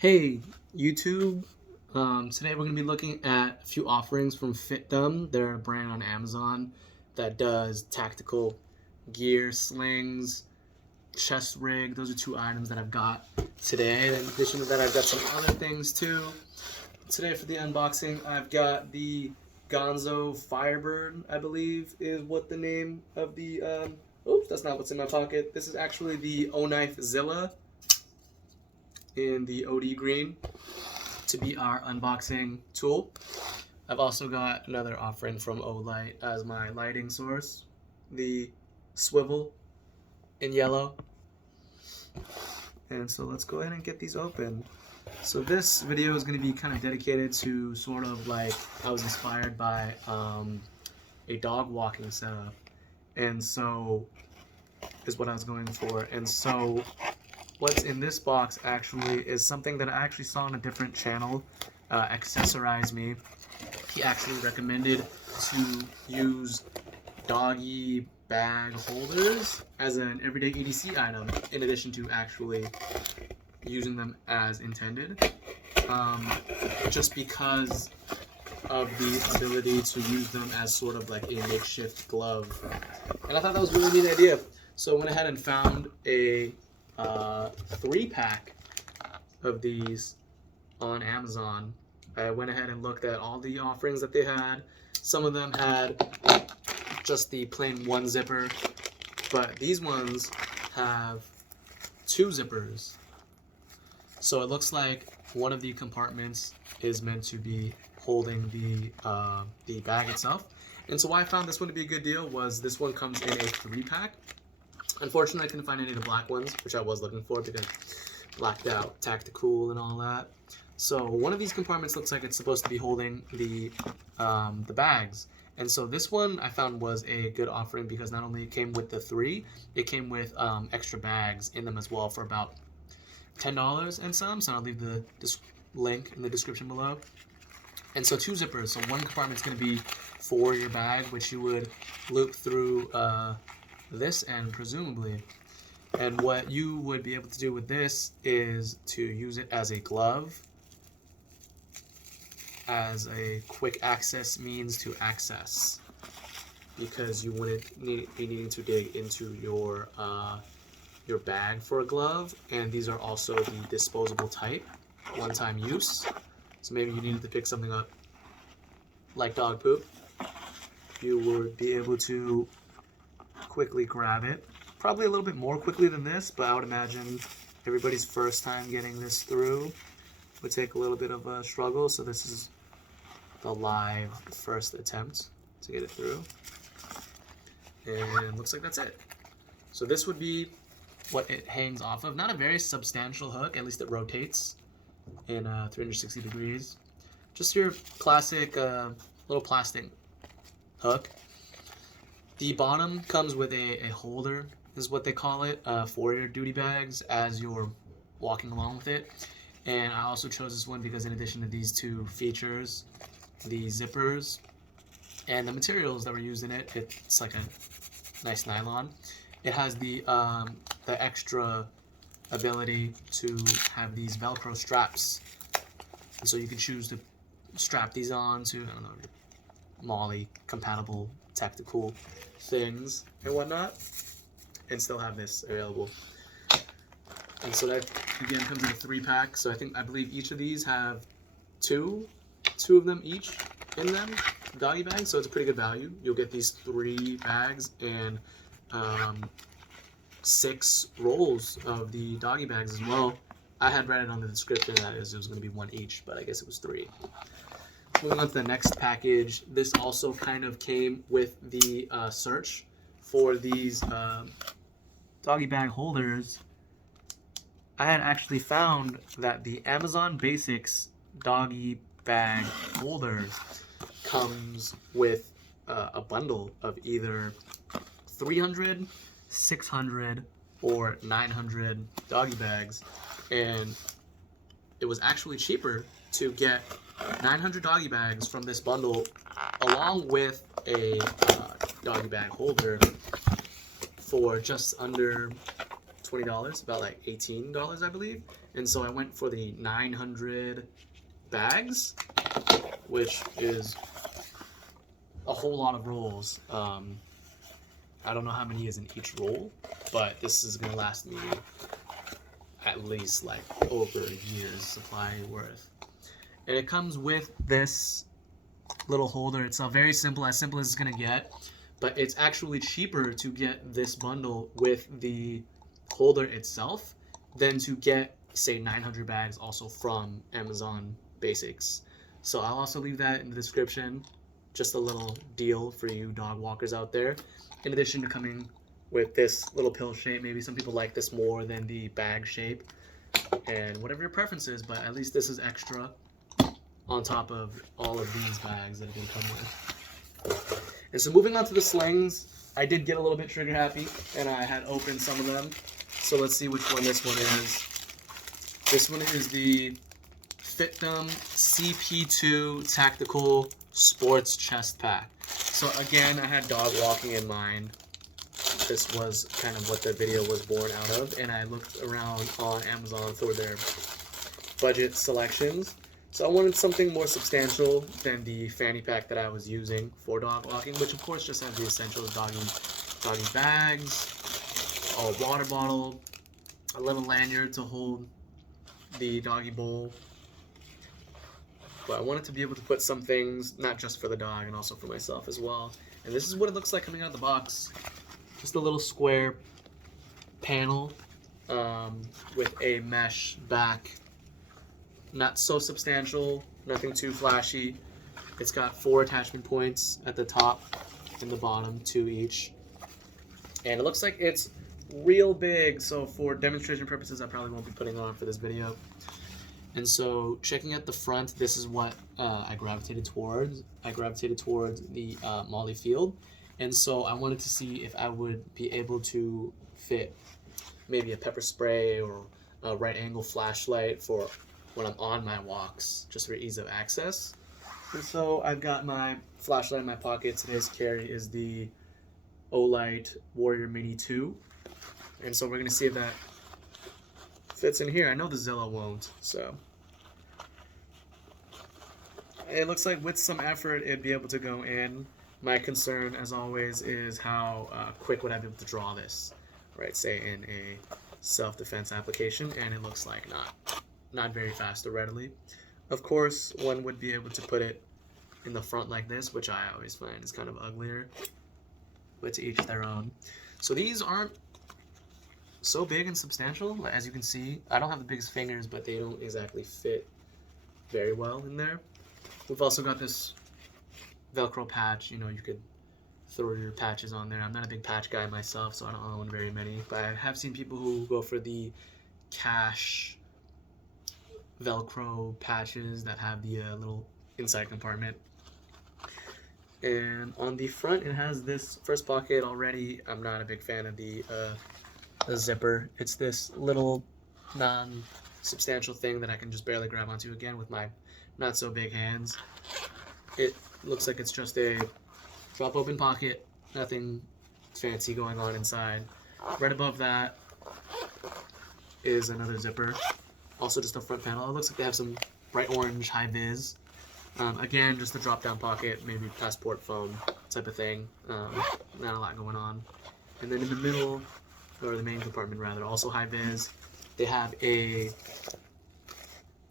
Hey, YouTube. Today we're going to be looking at a few offerings from Fitdom. They're a brand on Amazon that does tactical gear, slings, chest rig. Those are two items that I've got today. In addition to that, I've got some other things too. Today for the unboxing, I've got the Gonzo Firebird, I believe is what the name of the... oops, that's not what's in my pocket. This is actually the O-Knife Zilla in the OD green to be our unboxing tool. I've also got another offering from Olight as my lighting source, the swivel in yellow. And so let's go ahead and get these open. So this video is going to be kind of dedicated to sort of like, I was inspired by a dog walking setup, and so is what I was going for. And so what's in this box actually is something that I actually saw on a different channel, Accessorize Me. He actually recommended to use doggy bag holders as an everyday EDC item in addition to actually using them as intended, just because of the ability to use them as sort of like a makeshift glove. And I thought that was a really neat idea. So I went ahead and found a 3-pack of these on Amazon. I went ahead and looked at all the offerings that they had. Some of them had just the plain 1 zipper, but these ones have 2 zippers. So it looks like one of the compartments is meant to be holding the bag itself. And so why I found this one to be a good deal was this one comes in a 3-pack. Unfortunately, I couldn't find any of the black ones, which I was looking for because blacked out, tactical, and all that. So one of these compartments looks like it's supposed to be holding the bags. And so this one I found was a good offering because not only it came with the 3, it came with extra bags in them as well for about $10 and some. So I'll leave the link in the description below. And so 2 zippers. So one compartment's going to be for your bag, which you would loop through this end presumably. And what you would be able to do with this is to use it as a glove, as a quick access means to access, because you wouldn't be needing to dig into your bag for a glove. And these are also the disposable type, one-time use. So maybe you needed to pick something up like dog poop, you would be able to quickly grab it. Probably a little bit more quickly than this, but I would imagine everybody's first time getting this through would take a little bit of a struggle. So this is the live first attempt to get it through. And looks like that's it. So this would be what it hangs off of. Not a very substantial hook, at least it rotates in 360 degrees. Just your classic little plastic hook. The bottom comes with a holder, is what they call it, for your duty bags as you're walking along with it. And I also chose this one because in addition to these 2 features, the zippers and the materials that were used in it, it's like a nice nylon. It has the extra ability to have these Velcro straps. And so you can choose to strap these on to, I don't know, Molly compatible tactical things and whatnot, and still have this available. And so that again comes in a 3-pack. So I believe each of these have two of them each in them, doggy bags. So it's a pretty good value. You'll get these 3 bags and 6 rolls of the doggy bags as well. I had read it on the description that it was going to be 1 each, but I guess it was 3. Moving on to the next package, this also kind of came with the search for these doggy bag holders. I had actually found that the Amazon Basics doggy bag holders comes with a bundle of either 300, 600, or 900 doggy bags, and it was actually cheaper to get 900 doggy bags from this bundle along with a doggy bag holder for just under $20, about like $18, I believe. And so I went for the 900 bags, which is a whole lot of rolls. I don't know how many is in each roll, but this is gonna last me at least like over a year's supply worth. And it comes with this little holder itself. Very simple as it's gonna get, but it's actually cheaper to get this bundle with the holder itself than to get, say, 900 bags also from Amazon Basics. So I'll also leave that in the description, just a little deal for you dog walkers out there. In addition to coming with this little pill shape, maybe some people like this more than the bag shape, and whatever your preference is, but at least this is extra on top of all of these bags that have been come with. And so moving on to the slings, I did get a little bit trigger happy, and I had opened some of them. So let's see which one this one is. This one is the Fitdom CP2 Tactical Sports Chest Pack. So again, I had dog walking in mind. This was kind of what the video was born out of, and I looked around on Amazon for their budget selections. So I wanted something more substantial than the fanny pack that I was using for dog walking, which of course just has the essentials: doggy bags, a water bottle, a little lanyard to hold the doggy bowl. But I wanted to be able to put some things, not just for the dog, and also for myself as well. And this is what it looks like coming out of the box. Just a little square panel with a mesh back. Not so substantial, nothing too flashy. It's got 4 attachment points at the top and the bottom, 2 each. And it looks like it's real big, so for demonstration purposes, I probably won't be putting it on for this video. And so, checking at the front, this is what I gravitated towards. I gravitated towards the Molly Field. And so I wanted to see if I would be able to fit maybe a pepper spray or a right angle flashlight for when I'm on my walks, just for ease of access. And so I've got my flashlight in my pocket. Today's carry is the Olight Warrior Mini 2. And so we're gonna see if that fits in here. I know the Zilla won't, so. It looks like with some effort, it'd be able to go in. My concern, as always, is how quick would I be able to draw this, right? Say in a self-defense application, and it looks like not very fast or readily. Of course, one would be able to put it in the front like this, which I always find is kind of uglier, but to each their own. So these aren't so big and substantial, as you can see. I don't have the biggest fingers, but they don't exactly fit very well in there. We've also got this Velcro patch. You know, you could throw your patches on there. I'm not a big patch guy myself, so I don't own very many, but I have seen people who go for the cash Velcro patches that have the little inside compartment. And on the front, it has this first pocket already. I'm not a big fan of the zipper. It's this little non-substantial thing that I can just barely grab onto, again with my not so big hands. It looks like it's just a drop open pocket, nothing fancy going on inside. Right above that is another zipper, also just a front panel. It looks like they have some bright orange high vis. Again, just a drop down pocket, maybe passport phone type of thing. Not a lot going on. And then in the middle, or the main compartment rather, also high vis. They have a,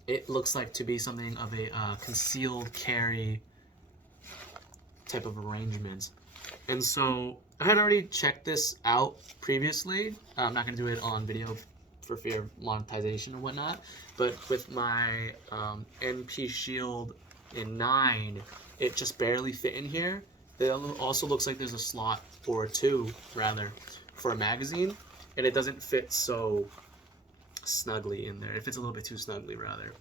it looks like to be something of a concealed carry type of arrangement. And so I had already checked this out previously. I'm not going to do it on video for fear of monetization or whatnot, but with my NP Shield in 9, it just barely fit in here. It also looks like there's a slot, or 2 rather, for a magazine, and it doesn't fit so snugly in there. It fits a little bit too snugly rather.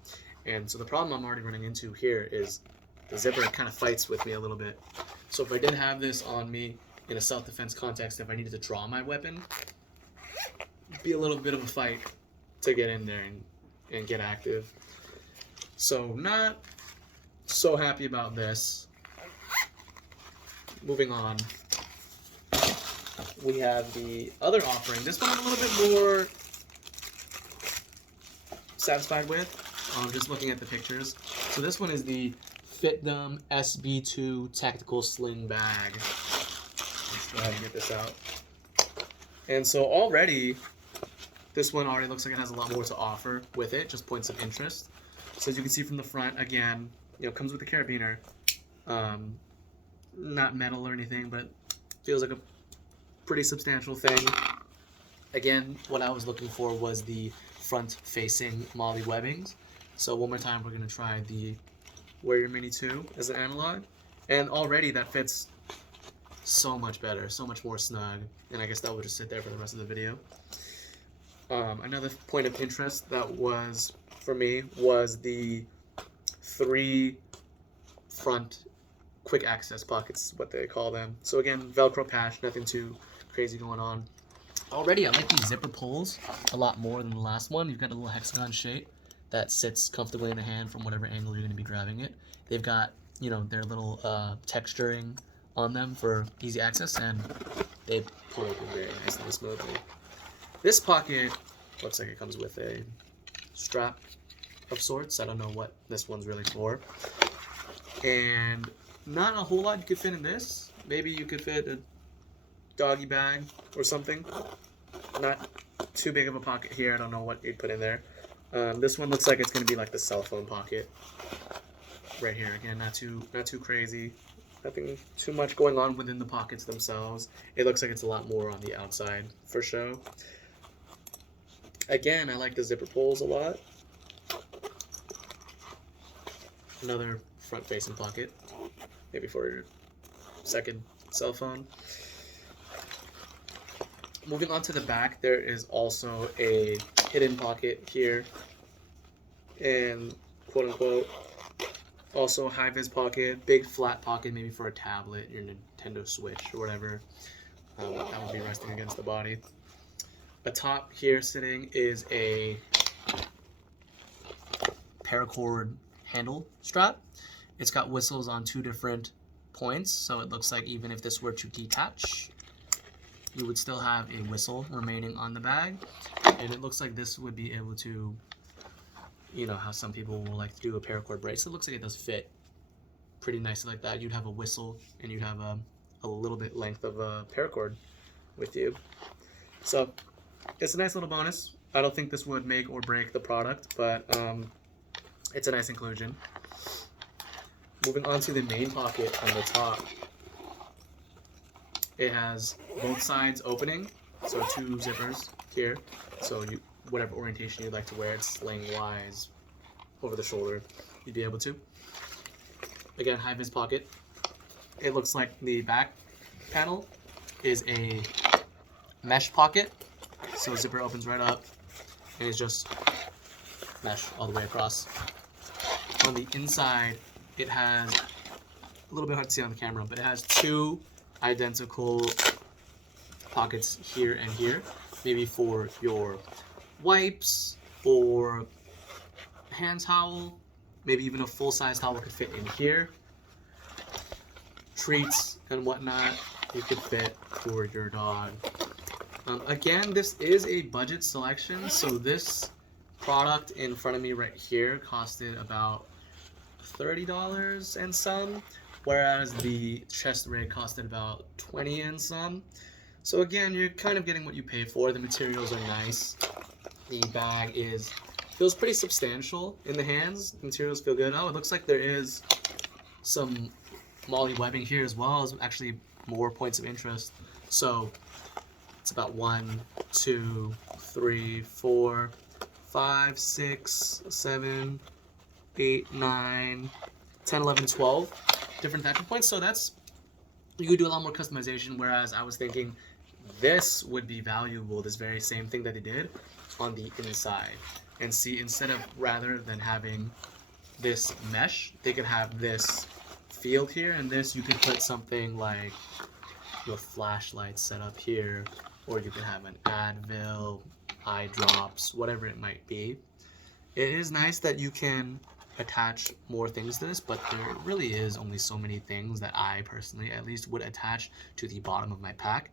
And so the problem I'm already running into here is the zipper kind of fights with me a little bit. So if I did have this on me in a self-defense context, if I needed to draw my weapon, it'd be a little bit of a fight to get in there and get active. So not so happy about this. Moving on. we have the other offering. This one I'm a little bit more satisfied with, just looking at the pictures. So this one is the Fitdom SB-2 Tactical Sling Bag. Let's go ahead and get this out. And so already, this one already looks like it has a lot more to offer with it, just points of interest. So as you can see from the front, again, comes with a carabiner. Not metal or anything, but feels like a pretty substantial thing. Again, what I was looking for was the front-facing MOLLE webbings. So one more time, we're going to try the Warrior Mini 2 as an analog. And already that fits so much better, so much more snug. And I guess that will just sit there for the rest of the video. Another point of interest that was, for me, was the 3 front quick access pockets, what they call them. So again, Velcro patch, nothing too crazy going on. Already, I like these zipper pulls a lot more than the last one. You've got a little hexagon shape that sits comfortably in the hand from whatever angle you're going to be grabbing it. They've got, their little texturing on them for easy access, and they pull open very nicely and smoothly. This pocket looks like it comes with a strap of sorts. I don't know what this one's really for. And not a whole lot you could fit in this. Maybe you could fit a doggy bag or something. Not too big of a pocket here. I don't know what you'd put in there. This one looks like it's going to be like the cell phone pocket right here. Again, not too crazy. Nothing too much going on within the pockets themselves. It looks like it's a lot more on the outside for show. Again, I like the zipper pulls a lot. Another front-facing pocket, maybe for your second cell phone. Moving on to the back, there is also a hidden pocket here, and quote-unquote, also a high-vis pocket, big flat pocket, maybe for a tablet, your Nintendo Switch, or whatever. That would be resting against the body. Atop here sitting is a paracord handle strap. It's got whistles on 2 different points, so it looks like even if this were to detach, you would still have a whistle remaining on the bag. And it looks like this would be able to, how some people will like to do a paracord brace. It looks like it does fit pretty nicely like that. You'd have a whistle and you'd have a little bit length of paracord with you. So it's a nice little bonus. I don't think this would make or break the product, but it's a nice inclusion. Moving on to the main pocket on the top. It has both sides opening, so 2 zippers here. So whatever orientation you'd like to wear it sling-wise over the shoulder, you'd be able to. Again, high-vis pocket. It looks like the back panel is a mesh pocket. So zipper opens right up, and it's just mesh all the way across. On the inside, it has, a little bit hard to see on the camera, but it has 2 identical pockets here and here, maybe for your wipes or hand towel, maybe even a full-size towel could fit in here. Treats and whatnot you could fit for your dog. Again, this is a budget selection, so this product in front of me right here costed about $30 and some, whereas the chest rig costed about $20 and some. So again, you're kind of getting what you pay for. The materials are nice. The bag feels pretty substantial in the hands. The materials feel good. Oh, it looks like there is some MOLLE webbing here as well. There's actually more points of interest. So it's about 1, 2, 3, 4, 5, 6, 7, 8, 9, 10, 11, 12 different attachment points. So you could do a lot more customization, whereas I was thinking this would be valuable, this very same thing that they did on the inside. And see, rather than having this mesh, they could have this field here, and this you could put something like your flashlight set up here, or you could have an Advil, eye drops, whatever it might be. It is nice that you can attach more things to this, but there really is only so many things that I personally at least would attach to the bottom of my pack.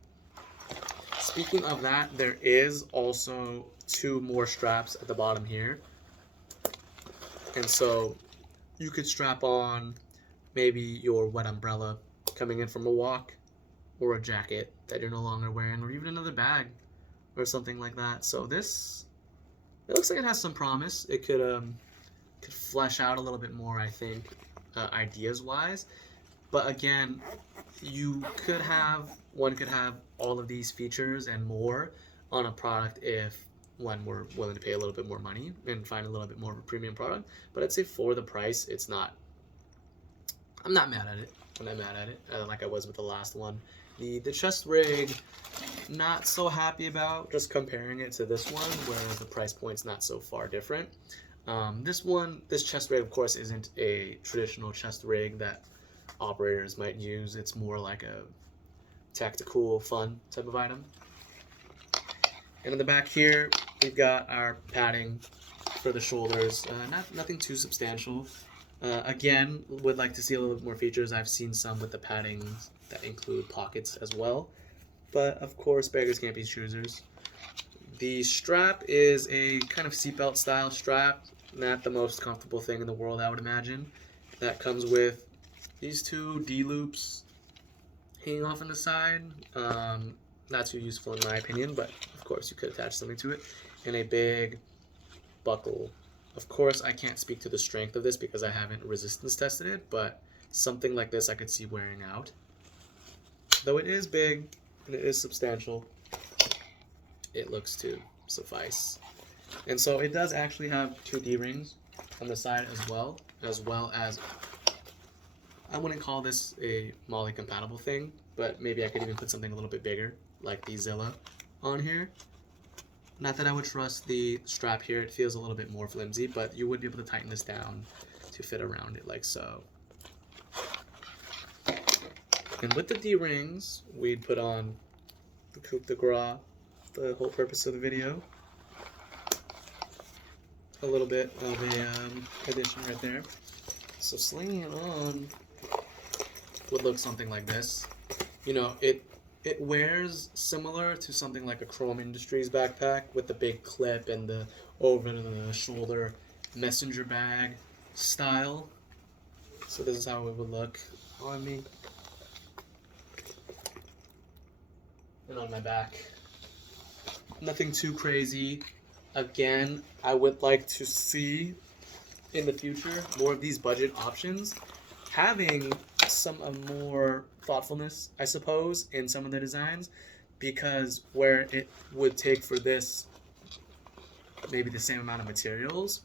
Speaking of that, there is also 2 more straps at the bottom here. And so you could strap on maybe your wet umbrella coming in from a walk, or a jacket that you're no longer wearing, or even another bag or something like that. So this, it looks like it has some promise. It could flesh out a little bit more, I think, ideas wise. But again, one could have all of these features and more on a product if one were willing to pay a little bit more money and find a little bit more of a premium product. But I'd say for the price, it's not. I'm not mad at it. I'm not mad at it, like I was with the last one. The chest rig, not so happy about, just comparing it to this one, where the price point's not so far different. This chest rig, of course, isn't a traditional chest rig that operators might use. It's more like a tactical, fun type of item. And in the back here, we've got our padding for the shoulders. Nothing too substantial. Again, would like to see a little bit more features. I've seen some with the padding that include pockets as well. But of course, beggars can't be choosers. The strap is a kind of seatbelt style strap. Not the most comfortable thing in the world, I would imagine. That comes with these 2 D-loops hanging off on the side. Not too useful in my opinion, but of course you could attach something to it. And a big buckle. Of course, I can't speak to the strength of this because I haven't resistance tested it, but something like this I could see wearing out. Though it is big and it is substantial, it looks to suffice. And so it does actually have 2 D-rings on the side as well as, I wouldn't call this a Molly compatible thing, but maybe I could even put something a little bit bigger, like the Zilla on here. Not that I would trust the strap here, it feels a little bit more flimsy, but you would be able to tighten this down to fit around it like so. And with the D-rings, we'd put on the coup de grace, the whole purpose of the video. A little bit of a addition right there. So slinging it on would look something like this. You know, it wears similar to something like a Chrome Industries backpack with the big clip and the over-the-shoulder messenger bag style. So this is how it would look on me and on my back. Nothing too crazy. Again, I would like to see in the future more of these budget options having some more thoughtfulness, I suppose, in some of the designs, because where it would take for this maybe the same amount of materials,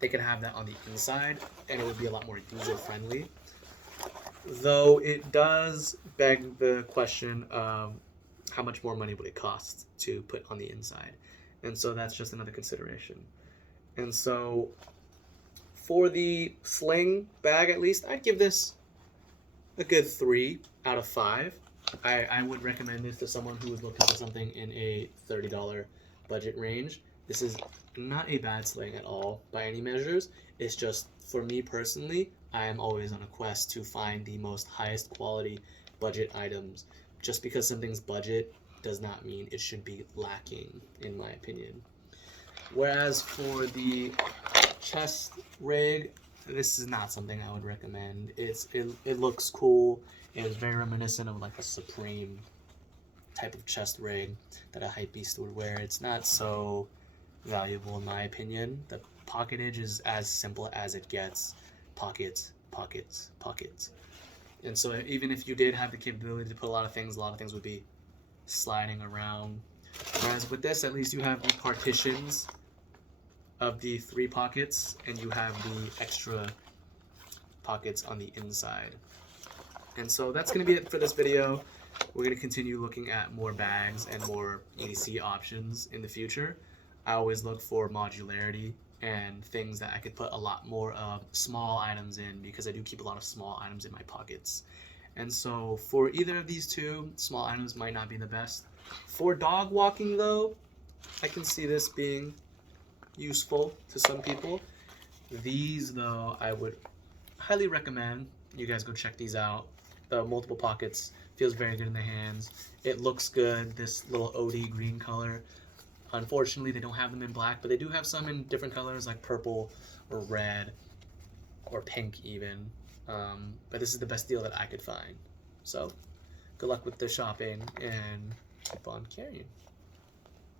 they could have that on the inside and it would be a lot more user friendly. Though it does beg the question of how much more money would it cost to put on the inside, and so that's just another consideration. And so for the Sling bag, at least, I'd give this a good 3 out of 5. I would recommend this to someone who is looking for something in a $30 budget range. This is not a bad sling at all by any measures. It's just, for me personally, I am always on a quest to find the most highest quality budget items. Just because something's budget does not mean it should be lacking, in my opinion. Whereas for the chest rig, this is not something I would recommend. It looks cool. It's very reminiscent of like a Supreme type of chest rig that a hypebeast would wear. It's not so valuable in my opinion. The pocketage is as simple as it gets. Pockets, pockets, pockets. And so even if you did have the capability to put a lot of things would be sliding around. Whereas with this, at least you have the partitions of the 3 pockets, and you have the extra pockets on the inside. And so that's going to be it for this video. We're going to continue looking at more bags and more EDC options in the future. I always look for modularity and things that I could put a lot more of small items in, because I do keep a lot of small items in my pockets. And so for either of these 2, small items might not be the best. For dog walking though, I can see this being useful to some people. These though, I would highly recommend you guys go check these out. The multiple pockets Feels very good in the hands. It looks good, this little OD green color. Unfortunately, they don't have them in black, but they do have some in different colors like purple or red or pink even. But this is the best deal that I could find. So good luck with the shopping and keep on carrying.